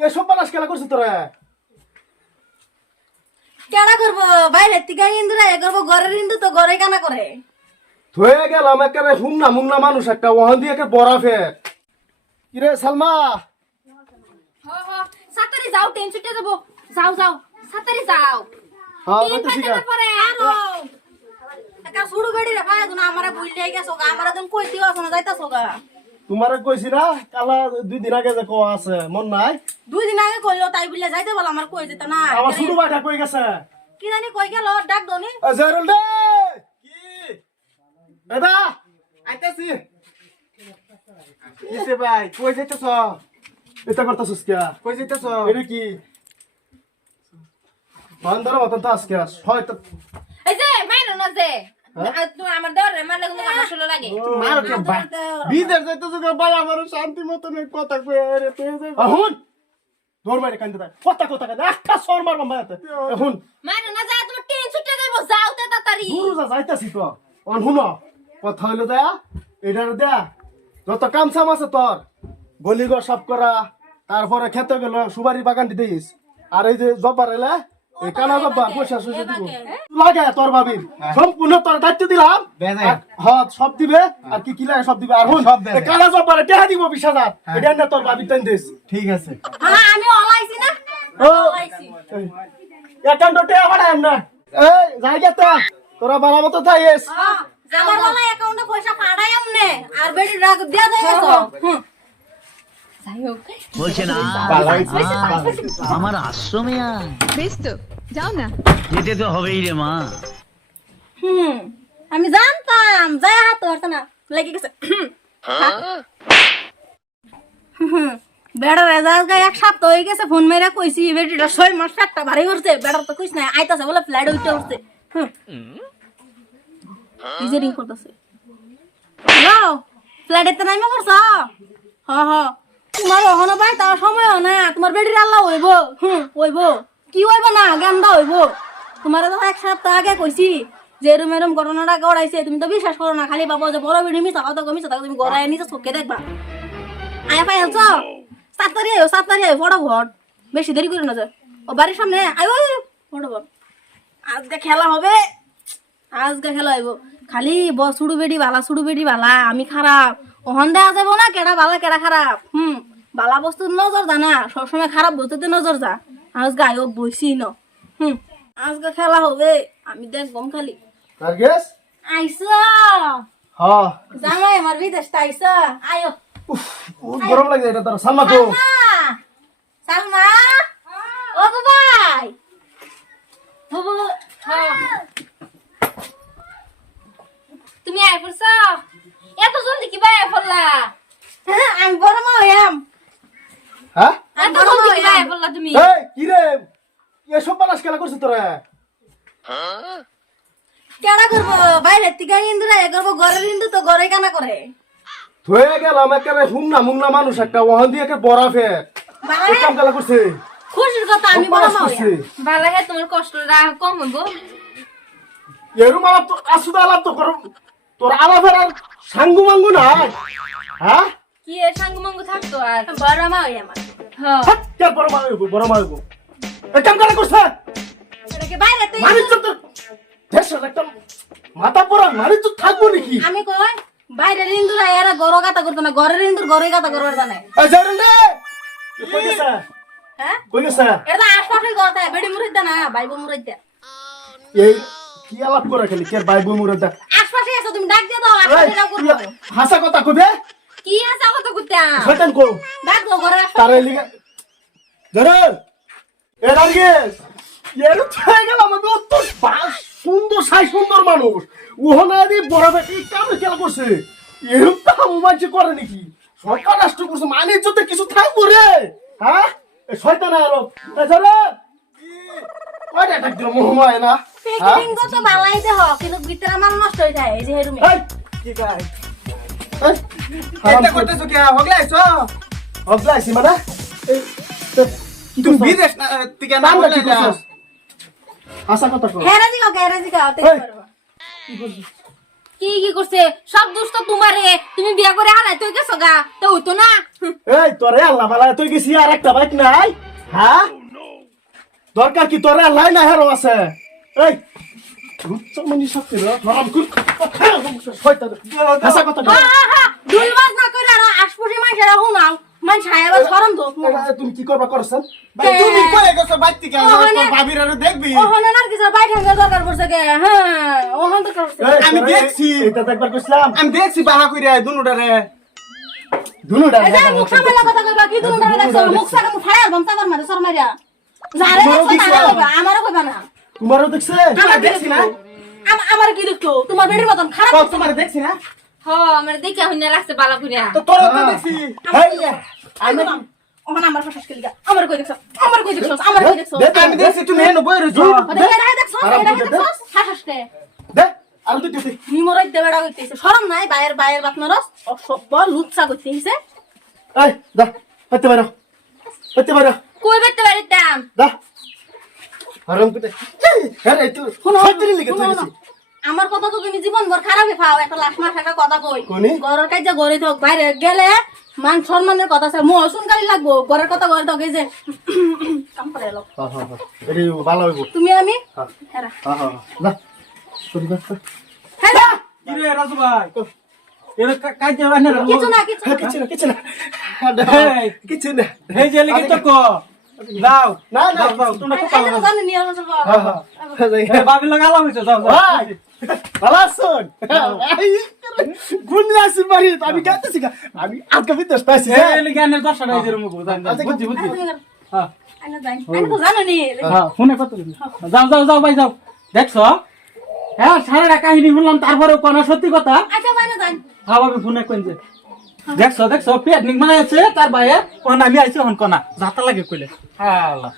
এসব বানাস খেলা করছিস তোরা? কেডা করব? বাইরের থেকে ইন্দুরা এ করব ঘরের ইন্দু তো ঘরে কানা করে। ধুয়ে গেলাম একেবারে হুংনা মুংনা মানুষ একটা ওহান দিয়ে একে বড়া ফের। কিরে সালমা? সাতারি যাও ট্রেন ছুটে যাব। যাও যাও সাতারি যাও। হ্যাঁ যাইতেছি গা। পরে? আরও। একা শুরু গাড়ি রে ভাই তুমি আমারে বুঝলে গেছো গা আমারে তুমি কই দিও শোনা যাইতাছো গা। তোমারে কইছি না কালা দুই দিন আগে যে কোয়া আছে মন নাই? দুই দিন আগে কইলো তাই বলে যাইতে বল আমার কই যেত না আমার শুরু বাইটা কই গেছে? কি জানি কই গেল ডাক দনি জেরুল দে! কি? এদা আইতাছি। কিসে ভাই কই যাইতেছ? এটা করতেছিস কে কই যাইতেছ? এটা কি? বান্দর মতন তো আজকে হয়তো এই যে মাইরো না যে। হ্যাঁ? আমার দরে মারলে কিন্তু আমার শুলো লাগে। মার কে ভাই বিদেশ যাইতেছ কে ভাই আমার শান্তি মতন কথা কই রে তুই যাই দৌড় মারে কান্দে দেয়। কথা কথা কান্দে একটা সর মারবাম ভাইতে এখন মাইরো না যা তুমি ট্রেন ছুটে যাব যাও তে তাড়াতাড়ি। দূর যা যাইতাছি তো। অন হুনো কথা হইল দেয়া এটার দা যত কাম সাম আছে তোর। গলি গো সব করা তারপরে খেতে গেল সুবারি বাগান দিস। আর এই যে জব্বার এলে কানা জব্বার পয়সা সইসা দিব লাগে তোর সম্পূর্ণ তোর দায়িত্ব দিলাম। হ্যাঁ সব দিবে। আর কি কি লাগে সব দিবে। আর হুন সব দেবে। এই কানা জব্বারে টেহা দিব বিশ হাজার। এটা না তোর ভাবির টাইম দিস। ঠিক আছে। হ্যাঁ আমি অলাইছি না? অলাইছি একাউন্ট টেহা বাড়ায় না। এই যাই গেতে তোরা ভালো মতো থাইস আমার বলা অ্যাকাউন্টে পয়সা পাঠাই আমনে আর বেডি রাখ দিয়া দেয় যাই হোক বলছে না। আমার আশ্রমে বেশ তো যাও না। যেতে তো হবেই রে মা। হুম আমি জানতাম যাই হাত ধরতে না? লেগে গেছে। হুম, বেড়ার রেজাল্ট গায়ে এক সপ্তাহ হয়ে গেছে ফোন মেরে কইছি বেটিটা ছয় মাস একটা ভারী করছে বেড়ার তো কইস না আইতাছে বলে ফ্লাইট উঠতে উঠছে। হুম। নিজে রিং করতেছে। হ্যালো ফ্লাইটে তো নাইমা করছ? হ হ। তোমার ওখানে ভাই তার সময় না, তোমার বেটির আল্লাহ হইব, হুম, হইব। কি হইব না, গেন্দা হইব। তোমার তো এক সপ্তাহ আগে কইছি যে এরম এরম ঘটনাটা গড়াইছে তুমি তো বিশ্বাস করো না, খালি বাবা যে বড় বেড়ি মিশা কথা মিশা থাকো তুমি গড়াই নিচে চোখে দেখবা। আয়া পাই আলছ সাত তারি আয়ো সাত তারি আয়ো ফটাফট বেশি দেরি করে না যে। ও বাড়ির সামনে, আয়ো আয়ো ফটাফট আজকে খেলা হবে, আজকে খেলা হইব। খালি ব সুড়ু বেডি বালা, সুড়ু বেডি বালা, আমি খারাপ। ওহন দেওয়া যাব না, কেডা বালা, কেডা খারাপ, হুম। বালা বস্তুর নজর দা না সবসময় খারাপ বস্তুতে নজর যা। আজকে আয়ো বইসি ন। হুম আজকে খেলা হবে আমি দেখবম খালি। নার্গিস আইস হ্যাঁ জামাই আমার বিদেশ আইস আয়ো। বহুত গরম লাগে এটা তোর সালমা তো সালমা ও হ্যাঁ তুমি আয় পড়ছ এত জলদি কি বাই পড়লা আমি বড় মা হইয়াম হ্যাঁ এত জলদি কি বাই পড়লা তুমি এই কি রে এসব বানাস খেলা করছিস তোরা? কেডা করব? বাইরের থেকে ইন্দুরা এ করব ঘরের ইন্দু তো ঘরে কানা করে। ধুয়ে গেলাম একেবারে হুংনা মুংনা মানুষ একটা ওহান দিয়ে একে বড়া ফের কাম খেলা করছে খুশির কথা আমি বড় মা করছে হইয়াম ভালো হে তোমার কষ্টটা কম হইব। এরম আলাপ তো আসুদা আলাপ তো করো। তোর আলাপের আর সাঙ্গু মাঙ্গু নাই? হ্যাঁ? কি এর সঙ্গ মঙ্গ থাকতো আর? বড় মা হইয়াম হ্যাঁ বড় মা হইবো, বড় মা হইবো। কাম খেলা করছে? এটাকে বাইরে তুই মানিজ্য তো দেশের একটা মাথা পড়া মানিজ্য থাকব নাকি? আমি কই? বাইরে ইন্দুর এরা গরো গাতা করতো না ঘরের ইন্দুর ঘরে গাতা করবার জানে। এই জানেন রে কই গেছে? হ্যাঁ? কই গেছে? এটা আশপাশে কথা বেড়ি মুড়িদ না বাইব মুড়িদ এই কি আলাপ করে খালি? কে ভাই বই মুরে আশপাশে এসো তুমি ডাক দিয়ে দাও আশপাশে ডাক তুই হাসা কথা কবে কি আছে কথা কুত্তা শয়তান কো ডাক দাও ঘরে তারে লিগা জানেন সুন্দর সাই সুন্দর মানুষ। ওহনা দি বড় বেটি কেমন খেলা করছে? এরকম তো মোবাইল করে নাকি? সরকার রাষ্ট্র করছে মানে যদি কিছু থাকব রে। হ্যাঁ? এ শয়তান আলো এ জানে কয়টা ডাক দিল মোহমায় না পেকিং তো বালাই দেহ কিন্তু ভিতরে আমার নষ্ট হয়ে যায় এই যে হেরুমে। এই, কি এই, এটা করে- করতেছ কি? হগলা আইছো অগলা আইছি মানে এই, তুমি বিদেশ থেকে না নামটা কি করছস? হাসা কথা কর হেরাজি কাও হেরাজি কাও তে এই। কি? কি কি করছে? সব দুষ্ট তোমারে। তুমি বিয়া করে হালাই তুই গেছো গা। তো হইতো না। এই তোরে আল্লাহ বালা তুই গেছি আর একটা বাইক নাই। হ্যাঁ? দরকার কি তোরে আল্লাহ না হেরো আছে। এই রুচ্চমনি শক্তি রে নরম কুল শয়তান কথা হা, হা, হা, না করে আর আশপুরি মানুষেরা হুনাও মানুষ হায়াবার সরম তো। এটা তুমি কি করবা করছেন ভাই তুমি কয়ে গেছো বাইতে কেন ওখানে- তোর ভাবির আরও দেখবি? ওখানে আর কিছু বাইরে হাঙ্গার দরকার পড়ছে গে হ্যাঁ তো করছে আমি দেখছি। এটা তো একবার কইছিলাম। আমি দেখছি বাহা কইরা দুনুটারে দুনুটা এই মুখ সামনে কথা কইবা কি তুমি না মুখ সামনে মুখ ফাড়া তাবার মারে সর মারিয়া। যারে তোমারও দেখছ দেখছ? তারা কইবা আমারও কইবা না। তোমারও দেখছে? আমার কি দেখছি না? আমার কি দেখছ? তোমার বেডির মতন খারাপ তোমার দেখছি না? হ্যাঁ আমার দেখে হইনা রাখছে বালা কইরা তো তোর তো দেখছি। আমি ওখানে আমার কথা শুনলি আমার কই দেখছ? আমার কই দেখছ? আমার কই দেখছ? দে, দে, আমি দেখছি তুমি হেন বই রইছো। দেখছ। দেখছ হাসহাসতে দে। আর দুটো দে নিমরাই দেবেড়া কইতেছে শরম নাই বাইরের বাইরের বাত মারস অসভ্য লুচ্চা কইতেছে এই দা হতে পারো। হতে পারো। কই বাইতে বাড়িতাম দা আরাম করে আরে তুই শুনো, হতে লিখে তুই। আমার কথা তো তুমি জীবন ভর খারাপই পাও। একটা লাশ মাস একটা কথা কই? ঘরের কাজ যে ঘরে থাক বাইরে গেলে মান সম্মানের কথা আছে। মোহ শুনকালি লাগবো ঘরের কথা ঘরে থাক এই যে কাম করে এলো। এটি ভালো হইব। তুমি আমি? হ্যাঁ। হ্যাঁ হ্যাঁ কি রে রাজু ভাই? না। কিছু না কিছু না। কিছু না কিছু না। কিছু না। এই যে লিখি তো কো? দাও না না দাও দাও তোমরা এই যে জানি নিয়ে আসো এই ভাবি লাগা আলাম হইছে যাও যাও ভাই ভালো আমি। আমি হ্যাঁ হ্যাঁ হ্যাঁ তারপরে কোন সত্যি কথা যাই হ্যাঁ ফোনে দেখছ দেখছ পেট নিক মানে আছে তার বাইরে আমি আইছি হন কোনা যাতা লাগে কইলে হ্যাঁ আল্লাহ